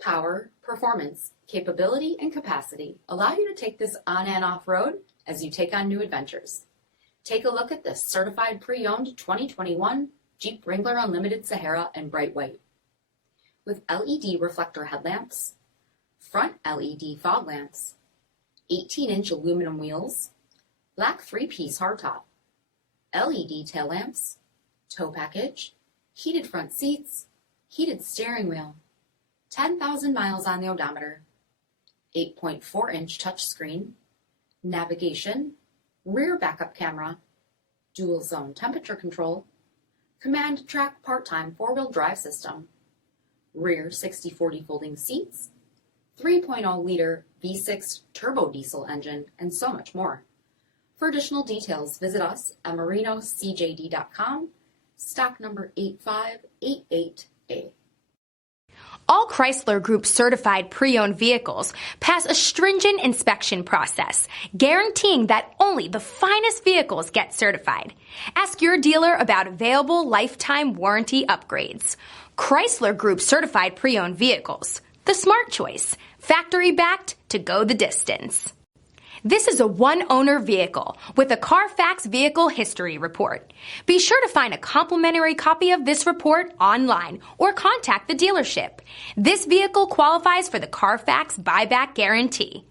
Power, performance, capability, and capacity allow you to take this on and off road as you take on new adventures. Take a look at this certified pre-owned 2021 Jeep Wrangler Unlimited Sahara in bright white. With LED reflector headlamps, front LED fog lamps, 18-inch aluminum wheels, black 3-piece hardtop, LED tail lamps, tow package, heated front seats, heated steering wheel, 10,000 miles on the odometer, 8.4-inch touchscreen, navigation, rear backup camera, dual zone temperature control, command track part-time 4-wheel drive system, rear 60/40 folding seats, 3.0-liter V6 turbo diesel engine, and so much more. For additional details, visit us at marinocjd.com, stock number 8588A. All Chrysler Group certified pre-owned vehicles pass a stringent inspection process, guaranteeing that only the finest vehicles get certified. Ask your dealer about available lifetime warranty upgrades. Chrysler Group certified pre-owned vehicles, the smart choice, factory backed to go the distance. This is a one-owner vehicle with a CARFAX vehicle history report. Be sure to find a complimentary copy of this report online or contact the dealership. This vehicle qualifies for the CARFAX buyback guarantee.